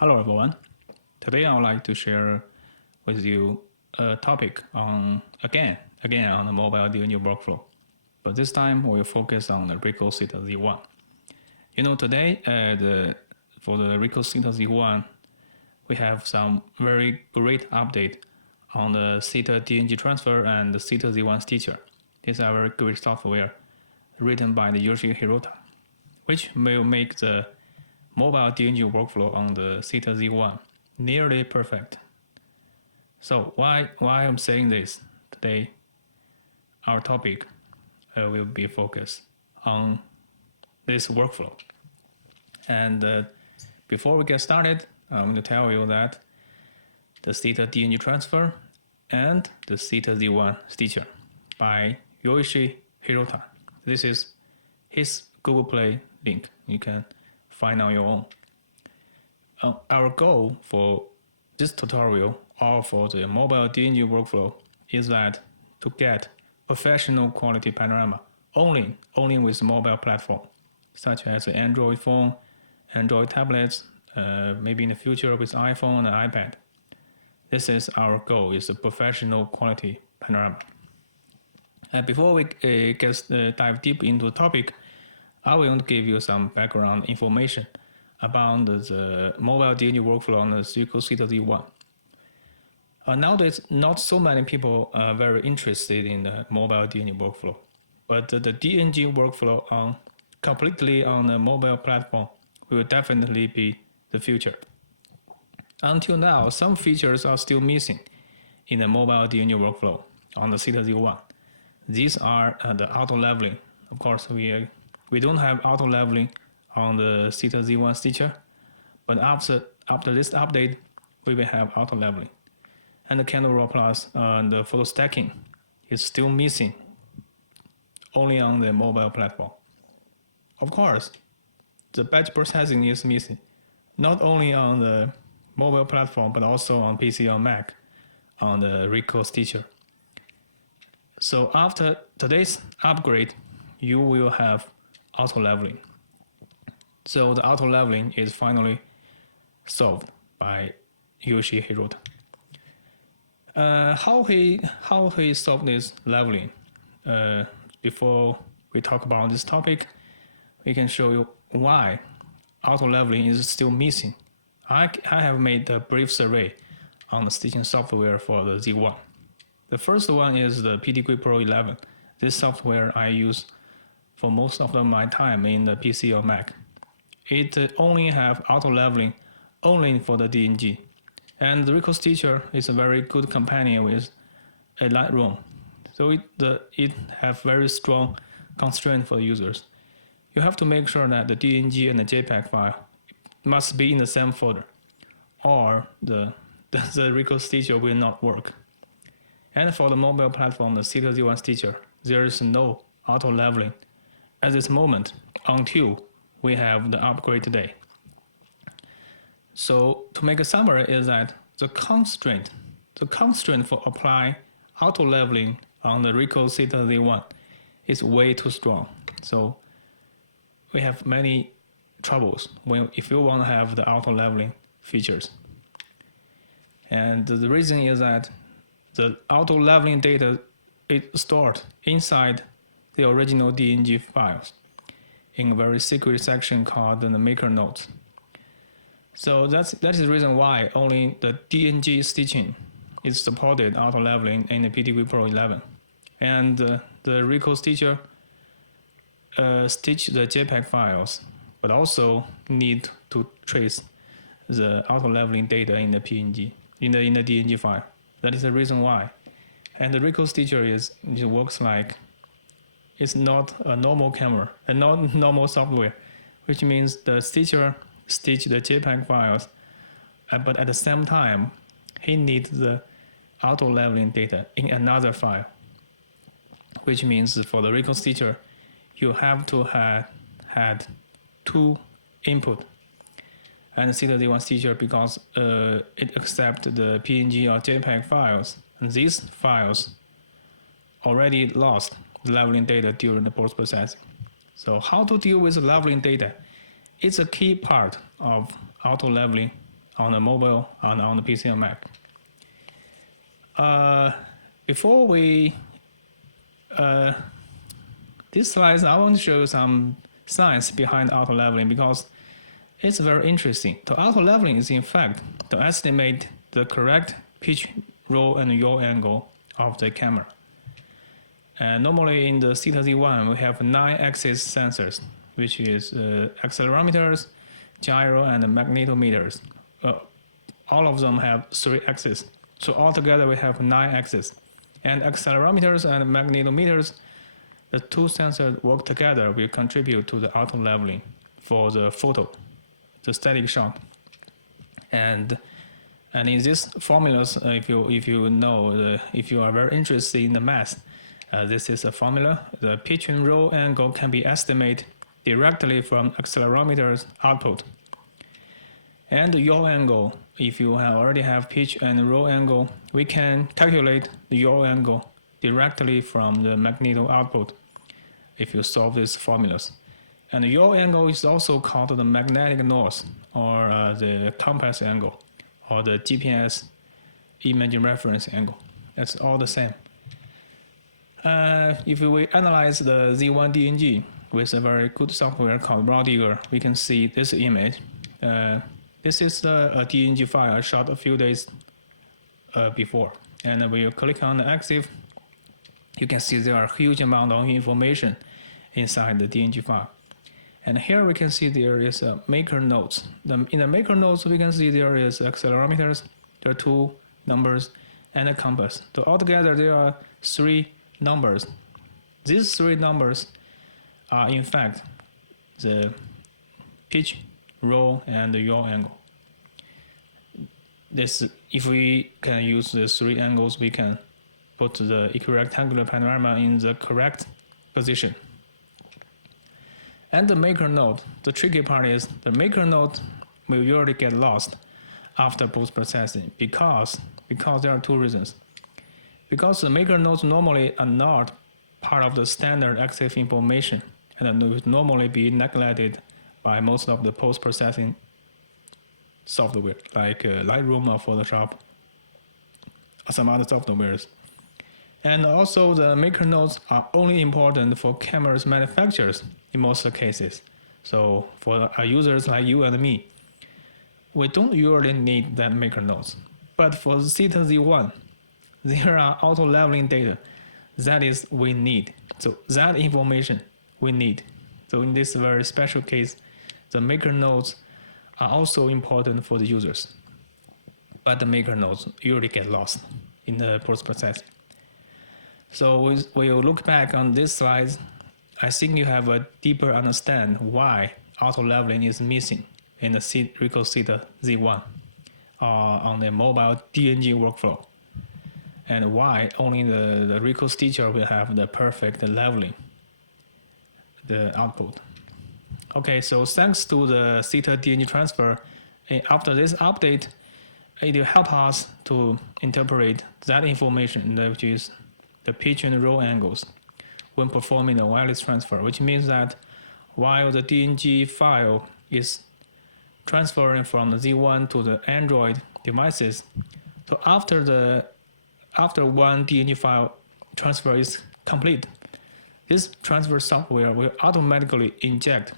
Hello everyone. Today I would like to share with you a topic on again on the Mobile DNG Workflow. But this time we'll focus on the Ricoh Theta Z1. Today for the Ricoh Theta Z1, we have some very great update on the Theta DNG Transfer and the Theta Z1 Stitcher. These are very great software written by the Yoichi Hirota, which will make the Mobile DNG workflow on the Theta Z1 nearly perfect. So why I'm saying this today? Our topic will be focused on this workflow. And before we get started, I'm going to tell you that the Theta DNG Transfer and the Theta Z1 Stitcher by Yoichi Hirota. This is his Google Play link. You can find on your own. Our goal for this tutorial or for the Mobile DNG workflow is that to get professional quality panorama only with mobile platform, such as the Android phone, Android tablets, maybe in the future with iPhone and iPad. This is our goal, is a professional quality panorama. And before we dive deep into the topic, I will give you some background information about the Mobile DNG workflow on the Ricoh Theta Z1. Nowadays, not so many people are very interested in the Mobile DNG workflow, but the DNG workflow completely on the mobile platform will definitely be the future. Until now, some features are still missing in the Mobile DNG workflow on the Theta Z1. These are the auto-leveling. Of course, we don't have auto-leveling on the Theta Z1 Stitcher, but after this update, we will have auto-leveling. And the candle raw plus and the photo stacking is still missing only on the mobile platform. Of course, the batch processing is missing, not only on the mobile platform, but also on PC or Mac on the Ricoh Stitcher. So after today's upgrade, you will have auto-leveling. So the auto-leveling is finally solved by Yoichi Hirota. How he solved this leveling? Before we talk about this topic, we can show you why auto-leveling is still missing. I have made a brief survey on the stitching software for the Z1. The first one is the Pedigree Pro 11. This software I use for most of my time in the PC or Mac. It only have auto-leveling only for the DNG. And the Ricoh Stitcher is a very good companion with a Lightroom. So it have very strong constraint for the users. You have to make sure that the DNG and the JPEG file must be in the same folder, or the Ricoh Stitcher will not work. And for the mobile platform, the Theta Z1 Stitcher, there is no auto-leveling at this moment until we have the upgrade today. So to make a summary is that the constraint for applying auto-leveling on the Ricoh Theta Z1 is way too strong. So we have many troubles if you want to have the auto-leveling features. And the reason is that the auto-leveling data is stored inside the original DNG files in a very secret section called the maker notes. So that is the reason why only the DNG stitching is supported auto-leveling in the Pedigree Pro 11. And the Ricoh Stitcher stitch the JPEG files, but also need to trace the auto-leveling data in the PNG, in the DNG file. That is the reason why. And the Ricoh Stitcher it works like it's not a normal camera and not normal software, which means the Stitcher stitch the JPEG files, but at the same time, he needs the auto-leveling data in another file, which means for the Ricoh Stitcher, you have to had two input. And the Theta Z1 Stitcher, because it accepts the PNG or JPEG files, and these files already lost the leveling data during the post-processing. So how to deal with the leveling data? It's a key part of auto-leveling on the mobile, on the PC or Mac. Before we these slides, I want to show you some science behind auto-leveling because it's very interesting. The auto-leveling is in fact to estimate the correct pitch, roll, and yaw angle of the camera. And normally in the Theta Z1, we have 9 axis sensors, which is accelerometers, gyro, and magnetometers. All of them have 3 axes. So altogether we have 9 axes. And accelerometers and magnetometers, the 2 sensors work together will contribute to the auto-leveling for the photo, the static shot. And in these formulas, if you are very interested in the math, this is a formula. The pitch and roll angle can be estimated directly from accelerometer's output. And the yaw angle, if you already have pitch and roll angle, we can calculate the yaw angle directly from the magneto output if you solve these formulas. And the yaw angle is also called the magnetic north, or the compass angle, or the GPS image reference angle. That's all the same. If we analyze the Z1 DNG with a very good software called Raw Digger, we can see this image. This is a DNG file I shot a few days before. And when you click on the active, you can see there are a huge amount of information inside the DNG file. And here we can see there is a maker nodes. In the maker nodes, we can see there is accelerometers, there are 2 numbers, and a compass. So altogether, there are 3 numbers. These 3 numbers are in fact the pitch, roll, and the yaw angle. If we can use the 3 angles, we can put the equirectangular panorama in the correct position. And the maker node, the tricky part is the maker node will usually get lost after post-processing because there are 2 reasons. Because the maker nodes normally are not part of the standard active information and would normally be neglected by most of the post-processing software like Lightroom or Photoshop or some other softwares. And also the maker nodes are only important for cameras manufacturers in most cases. So for users like you and me, we don't usually need that maker nodes. But for the Theta Z1, there are auto-leveling data. That is we need. So that information we need. So in this very special case, the maker nodes are also important for the users. But the maker nodes usually get lost in the post-processing. So when you look back on this slide, I think you have a deeper understand why auto-leveling is missing in the Ricoh Theta Z1 on the mobile DNG workflow, and why only the Ricoh Stitcher will have the perfect leveling, the output. Okay, so thanks to the Theta DNG Transfer, after this update, it will help us to interpret that information, which is the pitch and roll angles, when performing the wireless transfer, which means that while the DNG file is transferring from the Z1 to the Android devices, so after one DNG file transfer is complete, this transfer software will automatically inject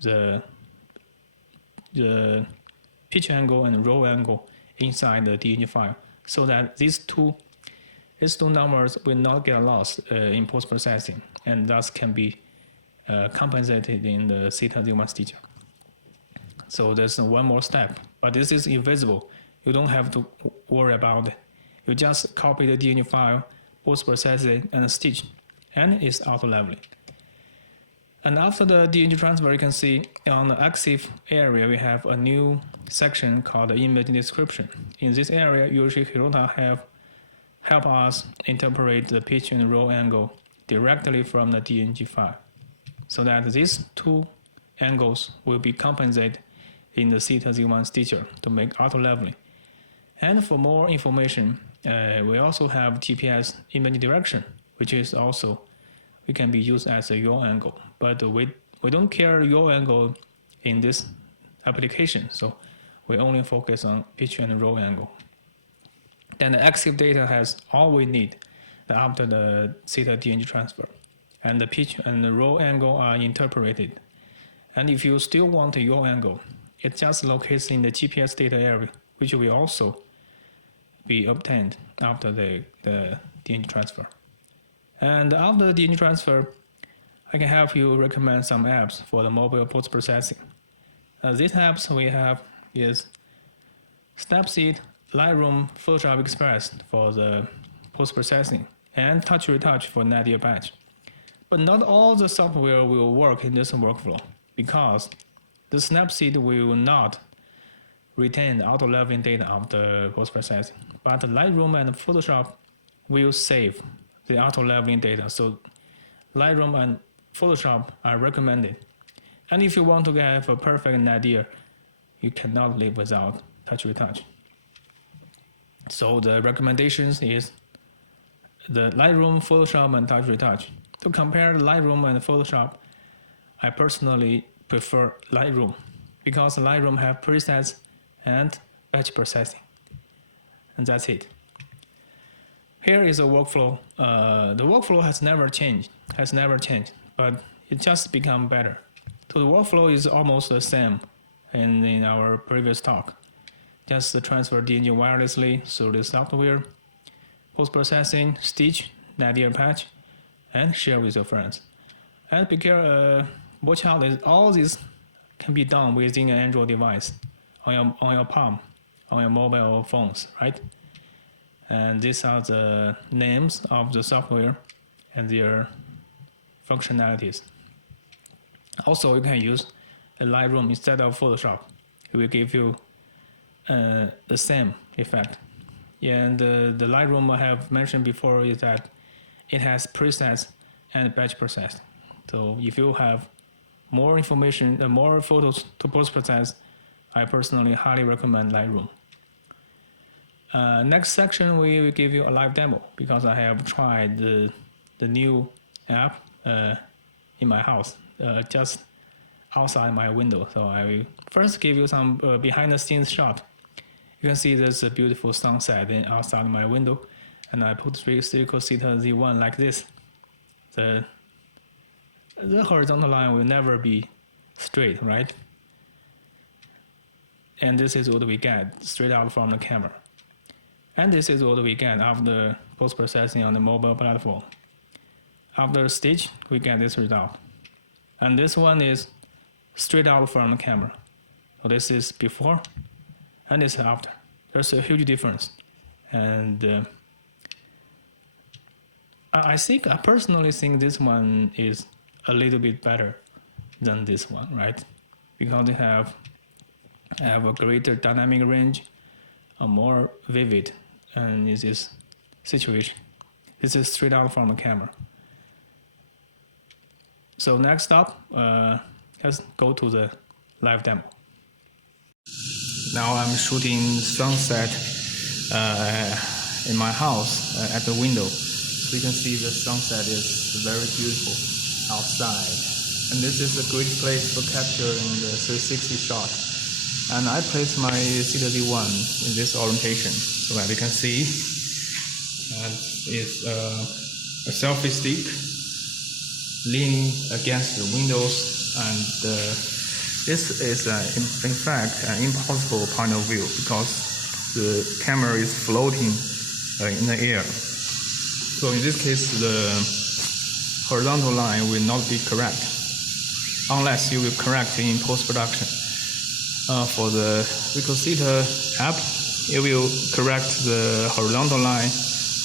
the pitch angle and roll angle inside the DNG file, so that these two numbers will not get lost in post-processing, and thus can be compensated in the Theta Z1 Stitcher. So there's one more step, but this is invisible. You don't have to worry about it. You just copy the DNG file, post-process it, and stitch, and it's auto-leveling. And after the DNG transfer, you can see on the active area, we have a new section called the image description. In this area, Yoichi Hirota help us interpret the pitch and roll angle directly from the DNG file, so that these 2 angles will be compensated in the Theta Z1 Stitcher to make auto-leveling. And for more information, we also have GPS image direction, which is also, it can be used as a yaw angle. But we don't care yaw angle in this application, so we only focus on pitch and roll angle. Then the active data has all we need after the Theta DNG transfer. And the pitch and the roll angle are interpolated. And if you still want a yaw angle, it just locates in the GPS data area, which will also be obtained after the DNG transfer. And after the DNG transfer, I can help you recommend some apps for the mobile post-processing. These apps we have is Snapseed, Lightroom, Photoshop Express for the post-processing, and Touch Retouch for nadir patch. But not all the software will work in this workflow because the Snapseed will not retain the auto-leveling data after post-processing. But Lightroom and Photoshop will save the auto-leveling data. So Lightroom and Photoshop are recommended. And if you want to have a perfect nadir, you cannot live without Touch Retouch. So the recommendations is the Lightroom, Photoshop, and Touch Retouch. To compare Lightroom and Photoshop, I personally prefer Lightroom because Lightroom have presets and batch processing. And that's it. Here is a workflow. The workflow has never changed, but it just become better. So the workflow is almost the same in our previous talk. Just transfer DNG wirelessly through the software, post-processing, stitch, nadir patch, and share with your friends. And watch out that all this can be done within an Android device on your palm, on your mobile phones, right? And these are the names of the software and their functionalities. Also, you can use a Lightroom instead of Photoshop. It will give you the same effect. And the Lightroom I have mentioned before is that it has presets and batch process. So if you have more information, more photos to post-process, I personally highly recommend Lightroom. Next section, we will give you a live demo because I have tried the new app in my house, just outside my window. So I will first give you some behind-the-scenes shot. You can see there's a beautiful sunset outside my window, and I put spherical Theta Z1 like this. The horizontal line will never be straight, right? And this is what we get straight out from the camera. And this is what we get after post-processing on the mobile platform. After stitch, we get this result. And this one is straight out from the camera. So this is before, and this is after. There's a huge difference. And I personally think this one is a little bit better than this one, right? Because they have a greater dynamic range, a more vivid, and in this situation. This is straight out from the camera. So next up, let's go to the live demo. Now I'm shooting sunset in my house at the window. So you can see the sunset is very beautiful outside. And this is a great place for capturing the 360 shot. And I place my Theta Z1 in this orientation so that you can see. And it's a selfie stick leaning against the windows, and this is in fact an impossible point of view because the camera is floating in the air. So in this case, the horizontal line will not be correct unless you will correct in post-production. For the Theta app, it will correct the horizontal line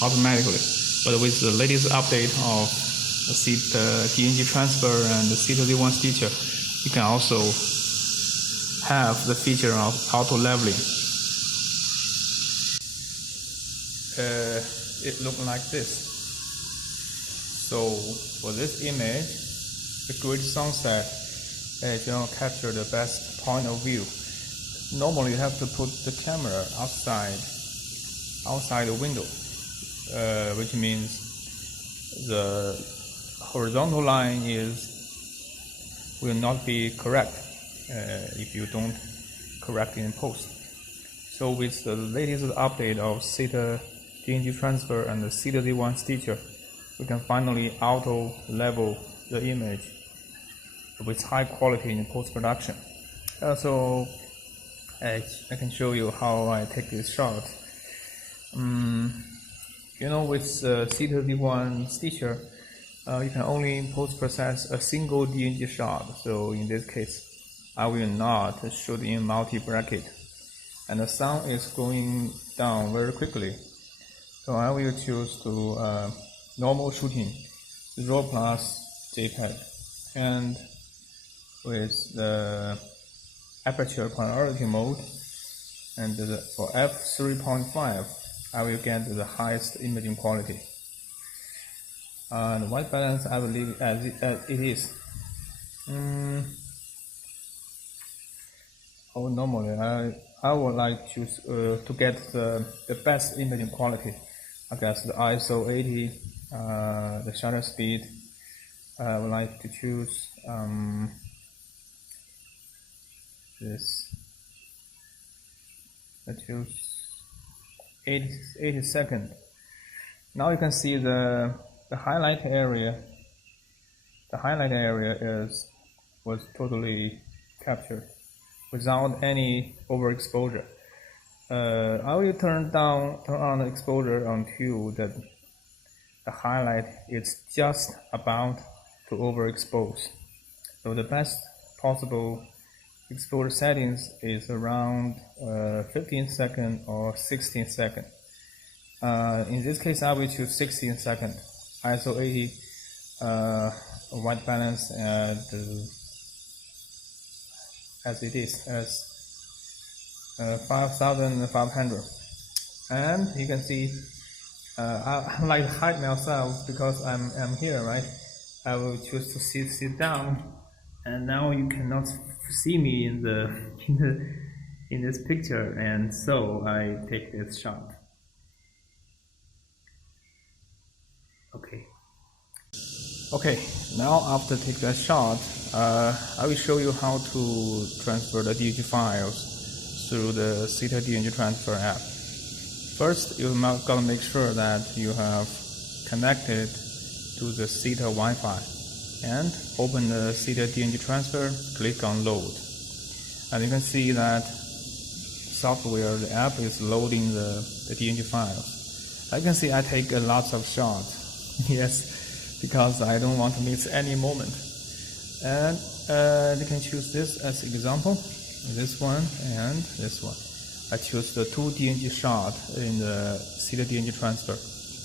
automatically. But with the latest update of the Theta DNG Transfer and the Theta Z1 Stitcher, you can also have the feature of auto-leveling. It looks like this. So for this image, the great sunset, if you want to capture the best point of view, normally you have to put the camera outside the window, which means the horizontal line will not be correct if you don't correct in post. So with the latest update of Theta DNG Transfer and the Theta Z1 Stitcher, we can finally auto-level the image with high quality in post-production. So I can show you how I take this shot. With Theta Z1 Stitcher, you can only post-process a single DNG shot. So in this case, I will not shoot in multi-bracket. And the sun is going down very quickly. So I will choose to normal shooting, RAW plus JPEG. And with the aperture priority mode, and for f3.5, I will get the highest imaging quality. The white balance I will leave it as it is. Normally I would like to get the best imaging quality. I guess the ISO 80, the shutter speed. I would like to choose this. I choose 80 seconds. Now you can see the highlight area. The highlight area was totally captured without any overexposure. I will turn on the exposure until the highlight is just about to overexpose. So the best possible exposure settings is around 15 seconds or 16 seconds. In this case, I will choose 16 seconds. ISO 80, white balance, and as it is, as 5500. And you can see I like to hide myself because I'm here, right? I will choose to sit down, and now you cannot see me in this picture, and so I take this shot. Okay, now after take that shot, I will show you how to transfer the DNG files through the Theta DNG Transfer app. First, you gotta make sure that you have connected to the Theta Wi-Fi, and open the Theta DNG Transfer, click on Load. And you can see that software, the app is loading the DNG files. I can see I take lots of shots. Yes, because I don't want to miss any moment. And you can choose this as example, this one and this one. I choose the 2 DNG shot in the Theta DNG Transfer,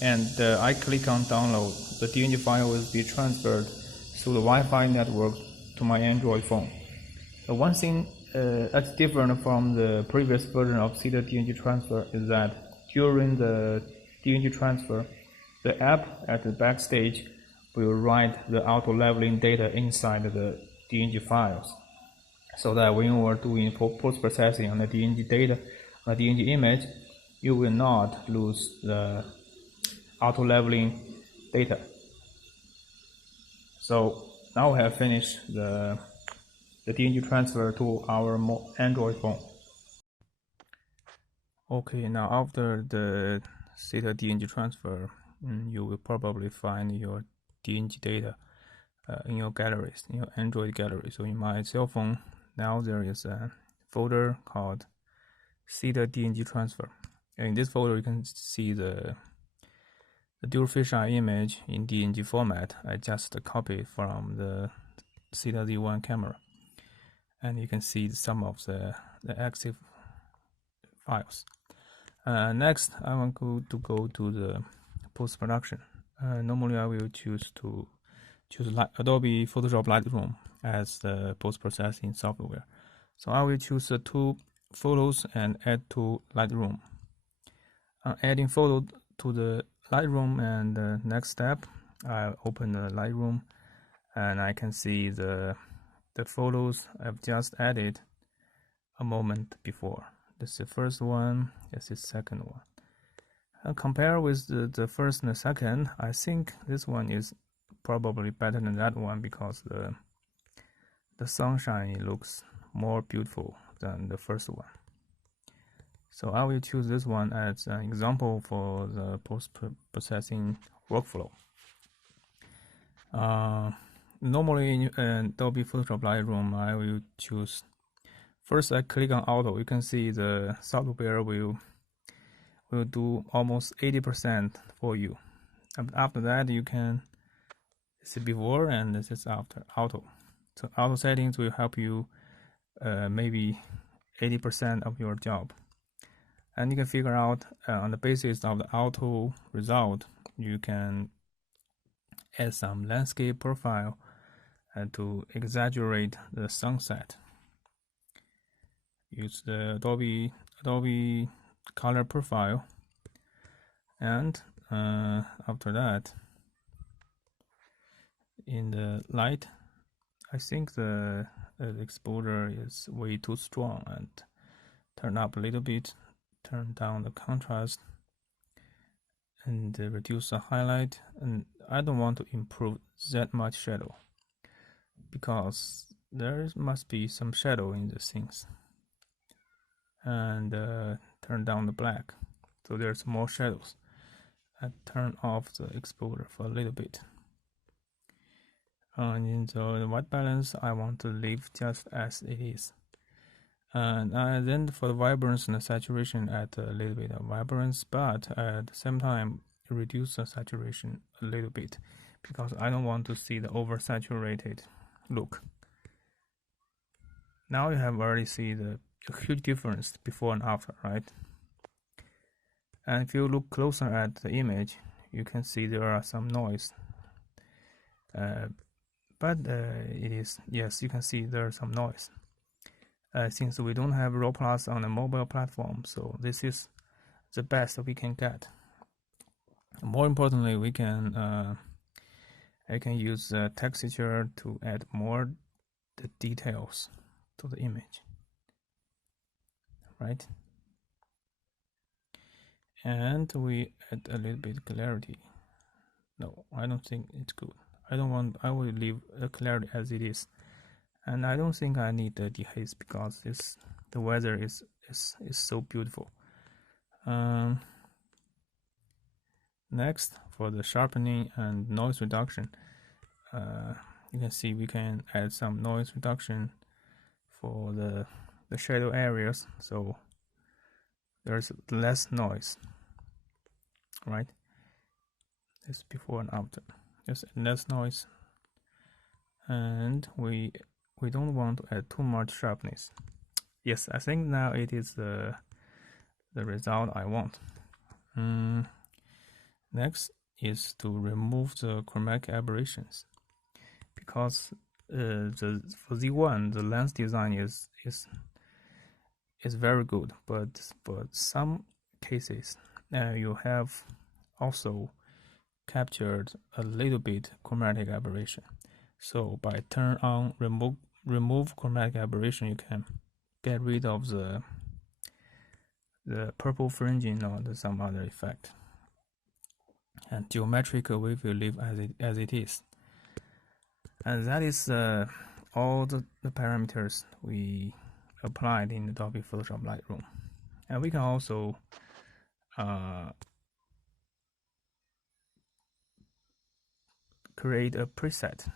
and I click on download. The DNG file will be transferred through the Wi-Fi network to my Android phone. The one thing that's different from the previous version of Theta DNG Transfer is that during the DNG transfer, the app at the backstage will write the auto-leveling data inside the DNG files, so that when you are doing post-processing on the DNG data, on the DNG image, you will not lose the auto-leveling data. So now we have finished the DNG transfer to our Android phone. Okay, now after the Theta DNG transfer, you will probably find your DNG data in your galleries, in your Android gallery. So in my cell phone, now there is a folder called Theta DNG Transfer. And in this folder, you can see the dual fisheye image in DNG format. I just copied from the Theta Z1 camera. And you can see some of the active files. Next, I want to go to the post-production. Normally, I will choose Adobe Photoshop Lightroom as the post-processing software. So I will choose the 2 photos and add to Lightroom. Adding photo to the Lightroom, and the next step, I open the Lightroom, and I can see the photos I've just added a moment before. This is the first one, this is the second one. Compare with the first and the second, I think this one is probably better than that one because the sunshine looks more beautiful than the first one. So I will choose this one as an example for the post-processing workflow. Normally in Adobe Photoshop Lightroom, I will choose, first I click on Auto. You can see the software will do almost 80% for you. And after that, you can see before and this is after Auto. So Auto settings will help you maybe 80% of your job. And you can figure out on the basis of the auto result, you can add some landscape profile to exaggerate the sunset. Use the Adobe color profile, and after that, in the light, I think the exposure is way too strong, and turn up a little bit, turn down the contrast, and reduce the highlight. And I don't want to improve that much shadow, because there must be some shadow in the things. And turn down the black, so there's more shadows. And turn off the exposure for a little bit. And in the white balance, I want to leave just as it is. And then for the vibrance and the saturation, add a little bit of vibrance, but at the same time reduce the saturation a little bit, because I don't want to see the oversaturated look. Now you have already seen the huge difference before and after, right? And if you look closer at the image, you can see there are some noise. But it is, yes, you can see there's some noise. Since we don't have RAW Plus on the mobile platform, so this is the best we can get. More importantly, we can I can use texture to add more the details to the image, right? And we add a little bit clarity. No, I don't think it's good. I will leave the clarity as it is. And I don't think I need the dehaze, because the weather is so beautiful. Next, for the sharpening and noise reduction, you can see we can add some noise reduction for the shadow areas, so there's less noise, right? It's before and after. Just less noise, and we don't want to add too much sharpness. Yes, I think now it is the result I want. Next is to remove the chromatic aberrations, because for Z1 the lens design is very good, but some cases you have also captured a little bit chromatic aberration. So by turn on remove chromatic aberration, you can get rid of the purple fringing or some other effect. And geometric we will leave as it is. And that is all the parameters we applied in Adobe Photoshop Lightroom. And we can also create a preset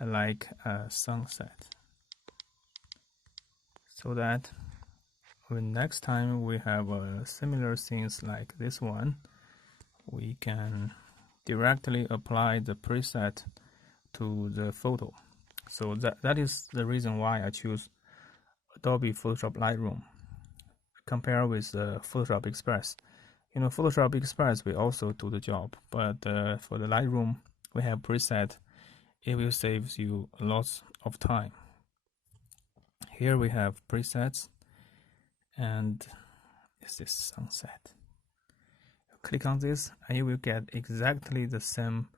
like a sunset, so that when next time we have similar things like this one, we can directly apply the preset to the photo. So that is the reason why I choose Adobe Photoshop Lightroom compared with Photoshop Express. Photoshop Express will also do the job, but for the Lightroom we have preset. It will save you lots of time. Here we have presets, and this is sunset. Click on this and you will get exactly the same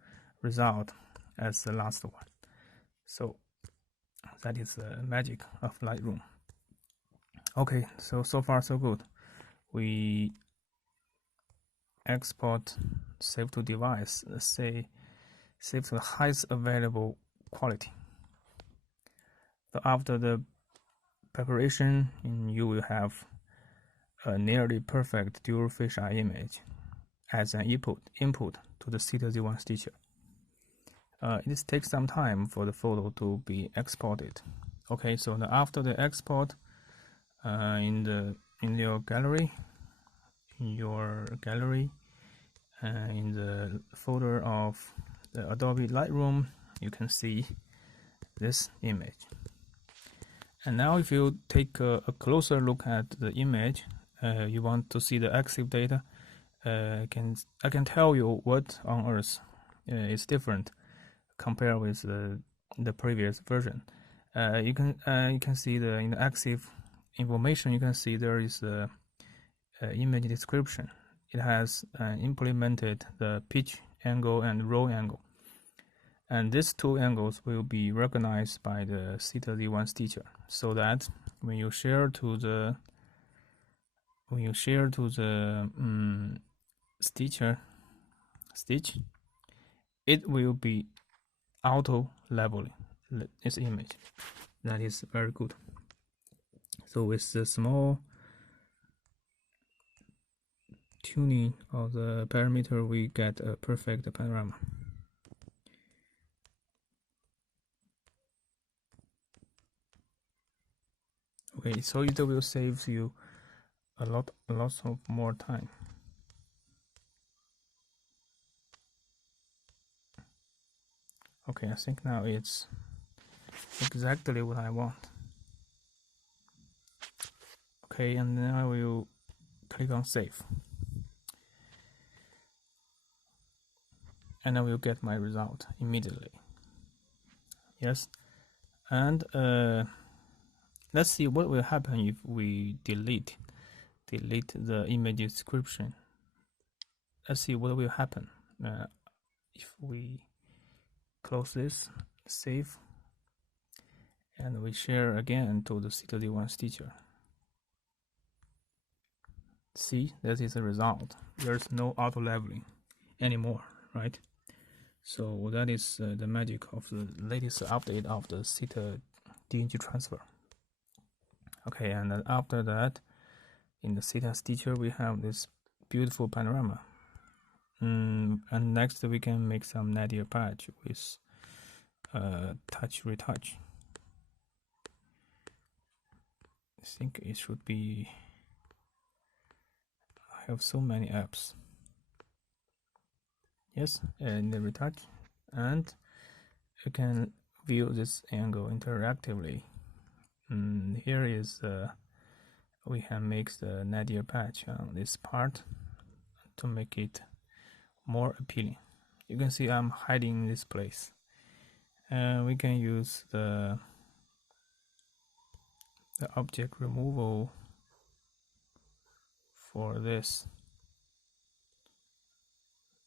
result as the last one. So that is the magic of Lightroom. Okay, so far so good. We export, save to device, save to the highest available quality. So after the preparation, you will have a nearly perfect dual fisheye image as an input to the Theta Z1 Stitcher. It takes some time for the photo to be exported. Okay, so after the export, in your gallery, in the folder of the Adobe Lightroom, you can see this image. And now if you take a closer look at the image, you want to see the EXIF data, I can tell you what on earth is different compared with the previous version. You can see in the EXIF information, you can see there is a image description. It has implemented the pitch angle and roll angle, and these two angles will be recognized by the Theta Z1 Stitcher, so that when you share to the stitch, it will be auto-leveling this image. That is very good. So with the small tuning of the parameter, we get a perfect panorama. Okay, so it will save you a lot of more time. Okay, I think now it's exactly what I want. Okay, and then I will click on save. And I will get my result immediately. Yes, and let's see what will happen if we delete the image description. Let's see what will happen if we close this, save, and we share again to the Theta Z1 Stitcher. See, that is the result. There's no auto-leveling anymore, right? So that is the magic of the latest update of the Theta DNG Transfer. Okay, and then after that, in the Theta Stitcher, we have this beautiful panorama. And next we can make some nadir patch with retouch. I think it should be. I have so many apps. Yes, and the retouch, and you can view this angle interactively. Here is we can make the nadir patch on this part to make it more appealing. You can see I'm hiding this place. We can use the object removal for this,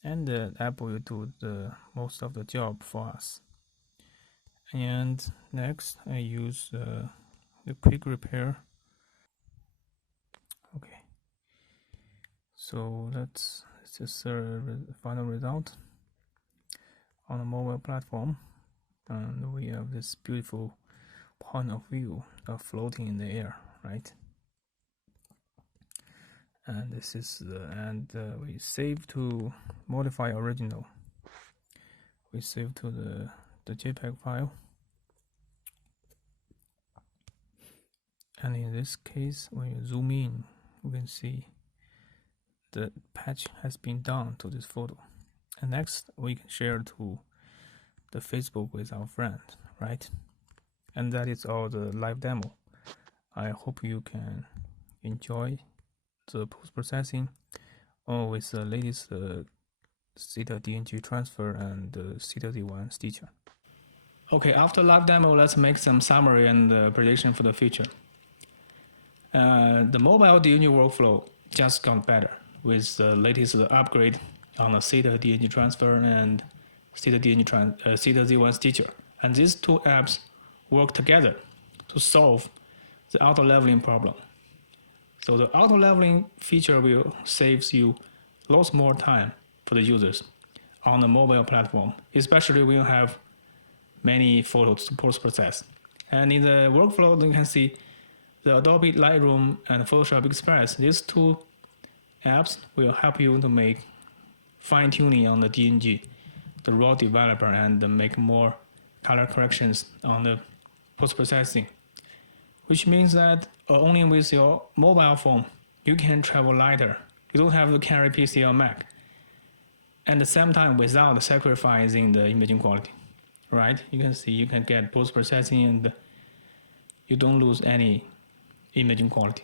and the app will do the most of the job for us. And next I use the quick repair. Okay, so that's just the final result on a mobile platform, and we have this beautiful point of view of floating in the air, right? And this is we save to modify original. We save to the JPEG file, and in this case, when you zoom in, you can see the patch has been done to this photo. And next, we can share to the Facebook with our friends, right? And that is all the live demo. I hope you can enjoy the post-processing with the latest Theta DNG Transfer and Theta Z1 Stitcher. Okay, after live demo, let's make some summary and prediction for the future. The Mobile DNG Workflow just got better with the latest upgrade on the Theta DNG Transfer and Theta Z1 Stitcher. And these two apps work together to solve the auto-leveling problem. So the auto-leveling feature will save you lots more time for the users on the mobile platform, especially when you have many photos to post-process. And in the workflow, you can see The Adobe Lightroom and Photoshop Express, these two apps will help you to make fine-tuning on the DNG, the raw developer, and make more color corrections on the post-processing, which means that only with your mobile phone, you can travel lighter. You don't have to carry PC or Mac. At the same time, without sacrificing the imaging quality, right? You can see you can get post-processing and you don't lose any imaging quality.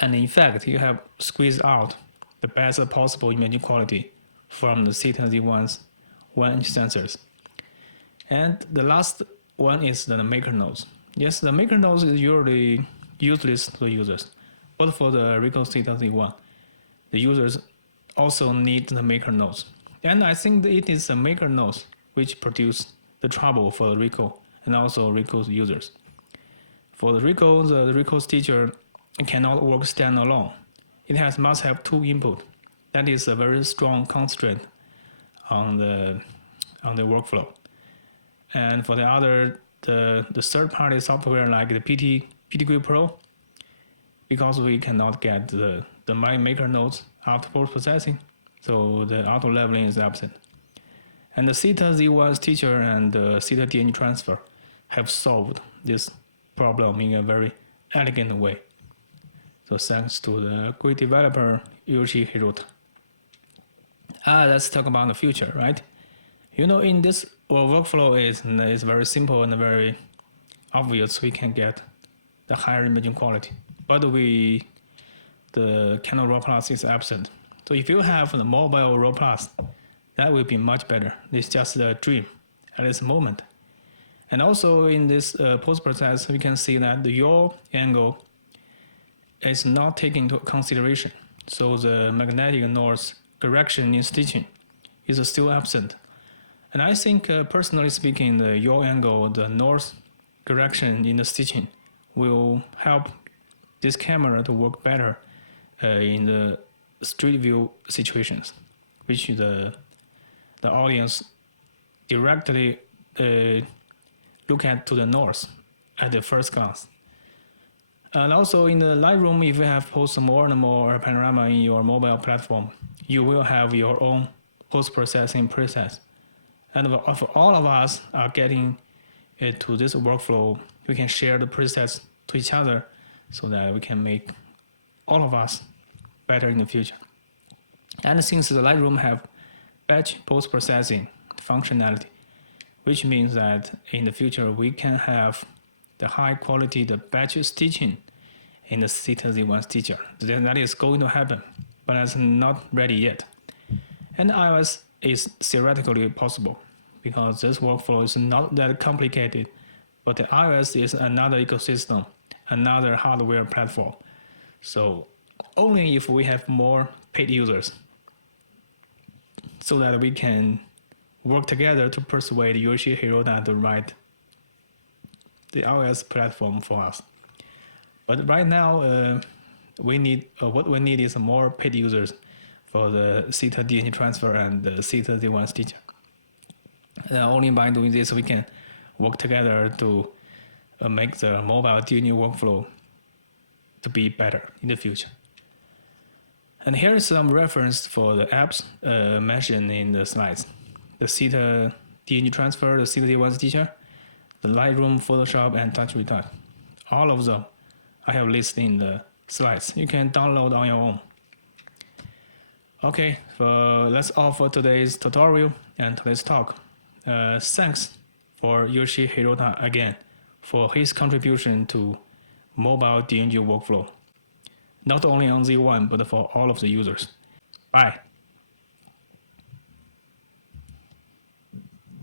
And in fact, you have squeezed out the best possible imaging quality from the Theta Z1's 1-inch sensors. And the last one is the maker nodes. Yes, the maker nodes is usually useless to users, but for the Ricoh Theta Z1, the users also need the maker nodes. And I think it is the maker nodes which produce the trouble for the Ricoh and also Ricoh's users. For the Ricoh Stitcher cannot work standalone. It must have two input. That is a very strong constraint on the workflow. And for the other, the third-party software like the PTQ Pro, because we cannot get the maker nodes after post-processing, so the auto-leveling is absent. And the Theta Z1 Stitcher and the Theta DNG Transfer have solved this problem in a very elegant way. So thanks to the great developer Yoichi Hirota. Let's talk about the future, right? In this workflow is very simple and very obvious. We can get the higher imaging quality, but the Canon RAW Plus is absent. So if you have the mobile RAW Plus, that will be much better. It's just a dream at this moment. And also in this post-process, we can see that your angle is not taken into consideration. So the magnetic north correction in stitching is still absent. And I think, personally speaking, the yaw angle, the north correction in the stitching will help this camera to work better in the street view situations, which the audience directly look at to the north at the first glance. And also in the Lightroom, if you have posted more and more panorama in your mobile platform, you will have your own post-processing presets. And if all of us are getting to this workflow, we can share the presets to each other so that we can make all of us better in the future. And since the Lightroom have batch post-processing functionality, which means that in the future we can have the high quality, the batch stitching in the Theta Z1 Stitcher. Then that is going to happen, but it's not ready yet. And iOS is theoretically possible because this workflow is not that complicated, but the iOS is another ecosystem, another hardware platform. So only if we have more paid users so that we can work together to persuade Yoichi Hirota to write the iOS platform for us. But right now, what we need is more paid users for the Theta DNG Transfer and the Theta Z1 Stitcher. Only by doing this, we can work together to make the mobile DNG workflow to be better in the future. And here is some reference for the apps mentioned in the slides. The Theta DNG Transfer, the Theta Z1 Stitcher, the Lightroom, Photoshop, and Touch Retouch. All of them I have listed in the slides. You can download on your own. Okay, so that's all for today's tutorial and today's talk. Thanks for Yoichi Hirota again for his contribution to Mobile DNG Workflow, not only on Z1, but for all of the users. Bye.